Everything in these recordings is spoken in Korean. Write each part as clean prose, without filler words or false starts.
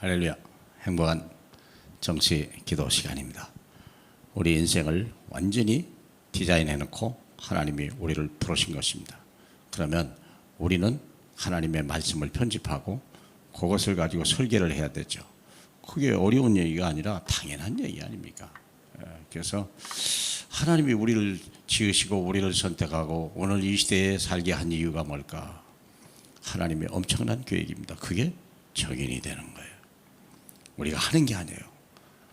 할렐루야. 행복한 정치 기도 시간입니다. 우리 인생을 완전히 디자인해 놓고 하나님이 우리를 부르신 것입니다. 그러면 우리는 하나님의 말씀을 편집하고 그것을 가지고 설계를 해야 되죠. 그게 어려운 얘기가 아니라 당연한 얘기 아닙니까? 그래서 하나님이 우리를 지으시고 우리를 선택하고 오늘 이 시대에 살게 한 이유가 뭘까? 하나님의 엄청난 계획입니다. 그게 정인이 되는 거예요. 우리가 하는 게 아니에요.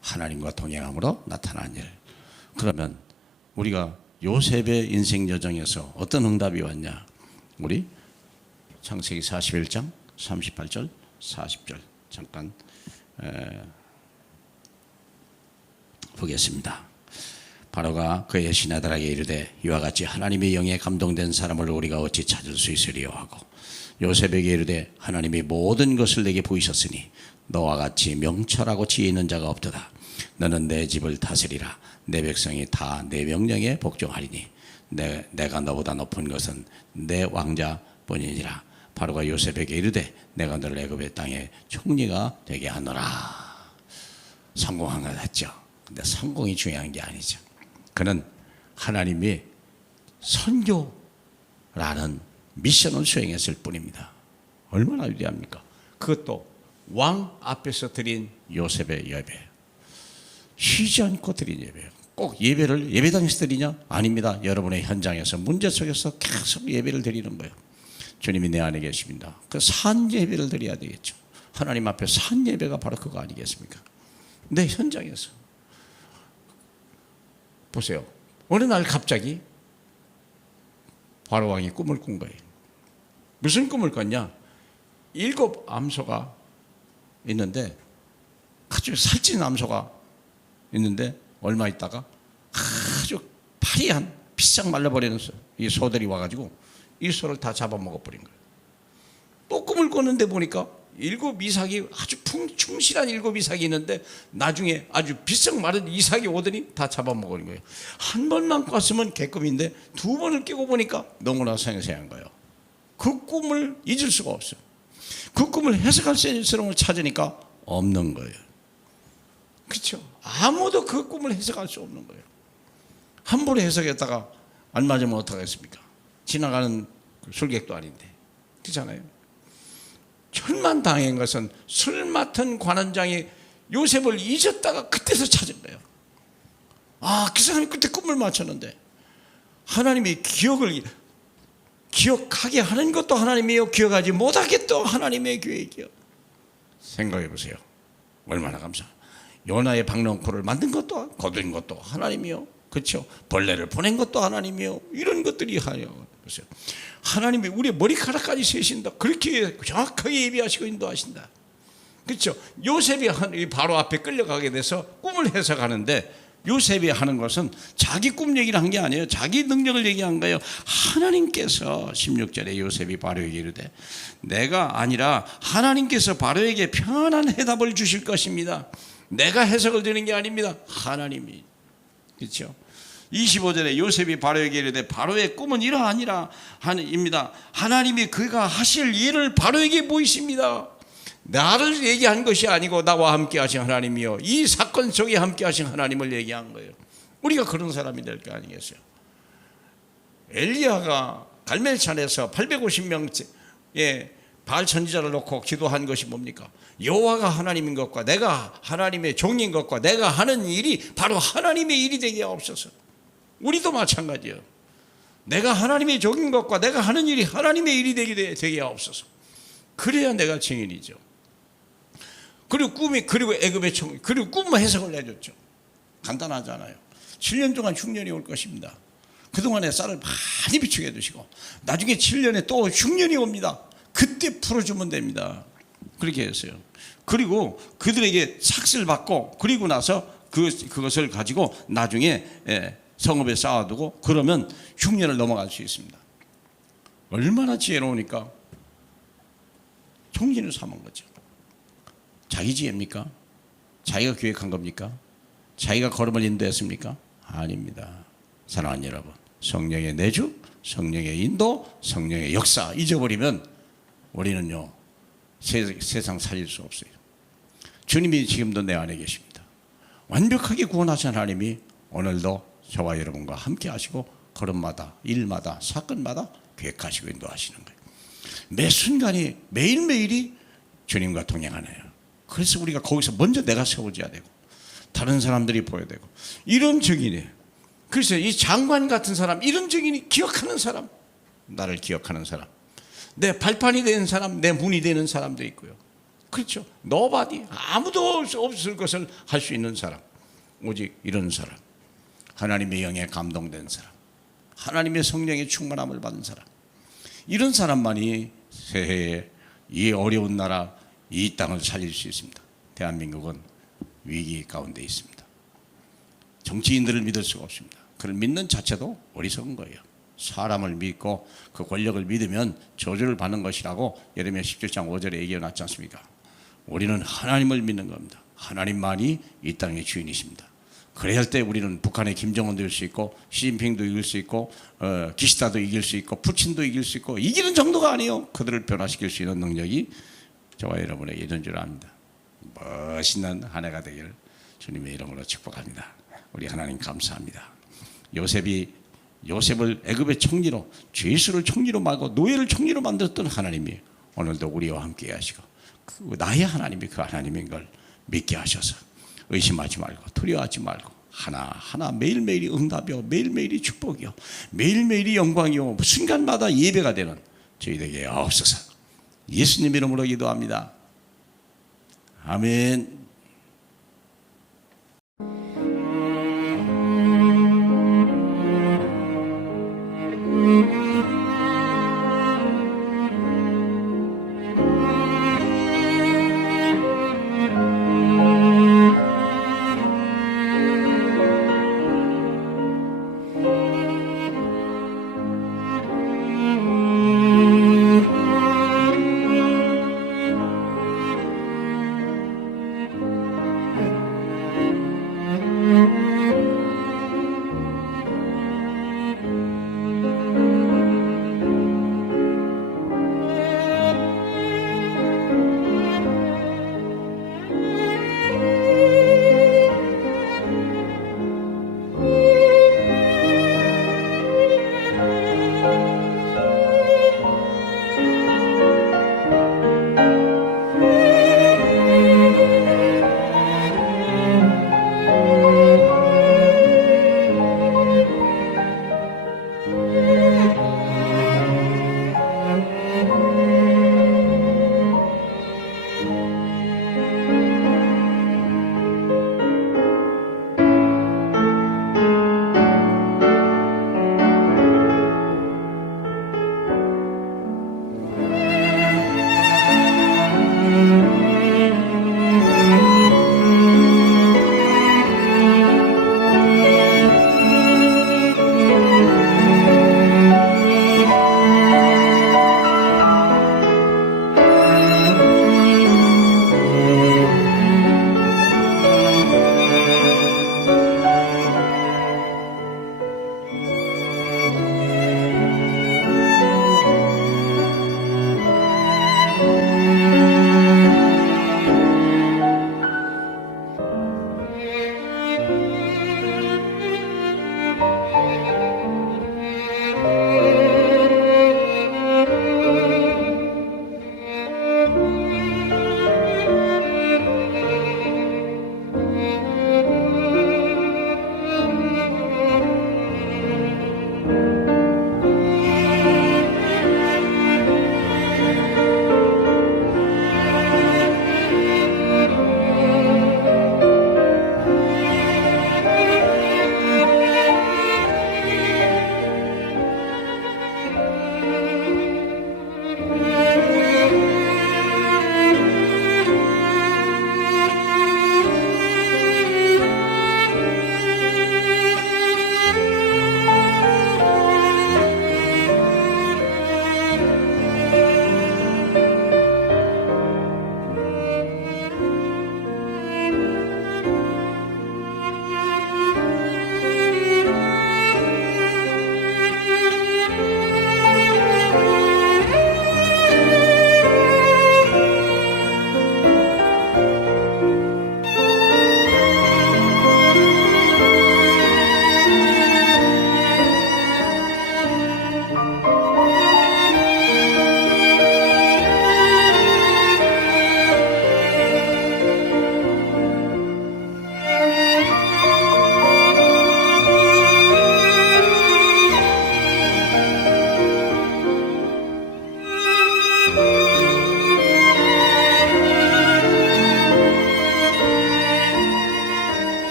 하나님과 동행함으로 나타난 일. 그러면 우리가 요셉의 인생 여정에서 어떤 응답이 왔냐? 우리 창세기 41장 38절 40절 잠깐 보겠습니다. 바로가 그의 신하들에게 이르되 이와 같이 하나님의 영에 감동된 사람을 우리가 어찌 찾을 수 있으리요 하고 요셉에게 이르되 하나님이 모든 것을 내게 보이셨으니 너와 같이 명철하고 지혜 있는 자가 없도다. 너는 내 집을 다스리라. 내 백성이 다 내 명령에 복종하리니 내가 너보다 높은 것은 내 왕자뿐이니라. 바로가 요셉에게 이르되 내가 너를 애굽의 땅에 총리가 되게 하노라. 성공한 것 같죠. 근데 성공이 중요한 게 아니죠. 그는 하나님이 선교라는 미션을 수행했을 뿐입니다. 얼마나 위대합니까? 그것도 왕 앞에서 드린 요셉의 예배. 쉬지 않고 드린 예배예요. 꼭 예배를 예배당에서 드리냐? 아닙니다. 여러분의 현장에서 문제 속에서 계속 예배를 드리는 거예요. 주님이 내 안에 계십니다. 그 산 예배를 드려야 되겠죠. 하나님 앞에 산 예배가 바로 그거 아니겠습니까? 내 현장에서 보세요. 어느 날 갑자기 바로 왕이 꿈을 꾼 거예요. 무슨 꿈을 꿨냐? 7 암소가 있는데 아주 살찐 암소가 있는데 얼마 있다가 아주 파리한 비싹 말라버리는 이 소들이 와가지고 이 소를 다 잡아먹어버린 거예요. 또 꿈을 꿨는데 보니까 7 이삭이 아주 충실한 7 이삭이 있는데 나중에 아주 비싹 마른 이삭이 오더니 다 잡아먹은 거예요. 한 번만 꿨으면 개꿈인데 2번을 깨고 보니까 너무나 생생한 거예요. 그 꿈을 잊을 수가 없어요. 그 꿈을 해석할 수 있는 사람을 찾으니까 없는 거예요. 그렇죠? 아무도 그 꿈을 해석할 수 없는 거예요. 함부로 해석했다가 안 맞으면 어떡하겠습니까? 지나가는 술객도 아닌데. 그렇잖아요. 천만다행인 것은 술 맡은 관원장이 요셉을 잊었다가 그때서 찾은 거예요. 아, 그 사람이 그때 꿈을 맞췄는데 하나님이 기억하게 하는 것도 하나님이요, 기억하지 못하게 또 하나님의 계획이요. 생각해 보세요. 얼마나 감사해요. 요나의 박넝쿨을 만든 것도 거둔 것도 하나님이요. 그렇죠? 벌레를 보낸 것도 하나님이요. 이런 것들이 하나님이요. 보세요. 하나님이 우리의 머리카락까지 세신다. 그렇게 정확하게 예비하시고 인도하신다. 그렇죠? 요셉이 바로 앞에 끌려가게 돼서 꿈을 해석하는데 요셉이 하는 것은 자기 꿈 얘기를 한 게 아니에요. 자기 능력을 얘기한 거예요. 하나님께서 16절에 요셉이 바로에게 이르되 내가 아니라 하나님께서 바로에게 편안한 해답을 주실 것입니다. 내가 해석을 드리는 게 아닙니다. 하나님이. 그렇죠? 25절에 요셉이 바로에게 이르되 바로의 꿈은 이러하니라 입니다. 하나님이 그가 하실 일을 바로에게 보이십니다. 나를 얘기한 것이 아니고 나와 함께 하신 하나님이요, 이 사건 속에 함께 하신 하나님을 얘기한 거예요. 우리가 그런 사람이 될 거 아니겠어요? 엘리야가 갈멜산에서 850명의 바알 선지자를 놓고 기도한 것이 뭡니까? 여호와가 하나님인 것과 내가 하나님의 종인 것과 내가 하는 일이 바로 하나님의 일이 되게 하옵소서. 우리도 마찬가지예요. 내가 하나님의 종인 것과 내가 하는 일이 하나님의 일이 되게 하옵소서. 그래야 내가 증인이죠. 그리고 애굽의 총, 그리고 꿈 해석을 해줬죠. 간단하잖아요. 7년 동안 흉년이 올 것입니다. 그동안에 쌀을 많이 비축해 두시고 나중에 7년에 또 흉년이 옵니다. 그때 풀어주면 됩니다. 그렇게 했어요. 그리고 그들에게 삭슬 받고 그리고 나서 그것을 가지고 나중에 성읍에 쌓아두고 그러면 흉년을 넘어갈 수 있습니다. 얼마나 지혜로우니까 총리를 삼은 거죠. 자기 지혜입니까? 자기가 계획한 겁니까? 자기가 걸음을 인도했습니까? 아닙니다. 사랑하는 여러분, 성령의 내주, 성령의 인도, 성령의 역사 잊어버리면 우리는요 세상 살릴 수 없어요. 주님이 지금도 내 안에 계십니다. 완벽하게 구원하신 하나님이 오늘도 저와 여러분과 함께 하시고 걸음마다 일마다 사건마다 계획하시고 인도하시는 거예요. 매 순간이 매일매일이 주님과 동행하네요. 그래서 우리가 거기서 먼저 내가 세워져야 되고 다른 사람들이 보여야 되고 이런 증인이에요. 그래서 이 장관 같은 사람, 이런 증인이 기억하는 사람, 나를 기억하는 사람, 내 발판이 되는 사람, 내 문이 되는 사람도 있고요. 그렇죠. nobody, 아무도 없을 것을 할 수 있는 사람, 오직 이런 사람, 하나님의 영에 감동된 사람, 하나님의 성령의 충만함을 받은 사람, 이런 사람만이 새해에 이 어려운 나라, 이 땅을 살릴 수 있습니다. 대한민국은 위기 가운데 있습니다. 정치인들을 믿을 수가 없습니다. 그를 믿는 자체도 어리석은 거예요. 사람을 믿고 그 권력을 믿으면 저주를 받는 것이라고 예레미야 17장 5절에 얘기해 놨지 않습니까? 우리는 하나님을 믿는 겁니다. 하나님만이 이 땅의 주인이십니다. 그래야 할 때 우리는 북한의 김정은도 이길 수 있고 시진핑도 이길 수 있고 기시다도 이길 수 있고 푸틴도 이길 수 있고, 이기는 정도가 아니에요. 그들을 변화시킬 수 있는 능력이 저와 여러분에게 있는 줄 압니다. 멋있는 한 해가 되기를 주님의 이름으로 축복합니다. 우리 하나님 감사합니다. 요셉을 애굽의 총리로, 죄수를 총리로 말고 노예를 총리로 만들었던 하나님이 오늘도 우리와 함께 하시고 그 나의 하나님이 그 하나님인 걸 믿게 하셔서 의심하지 말고 두려워하지 말고 하나하나 매일매일이 응답이요, 매일매일이 축복이요, 매일매일이 영광이요, 순간마다 예배가 되는 저희에게 없어서 예수님 이름으로 기도합니다. 아멘.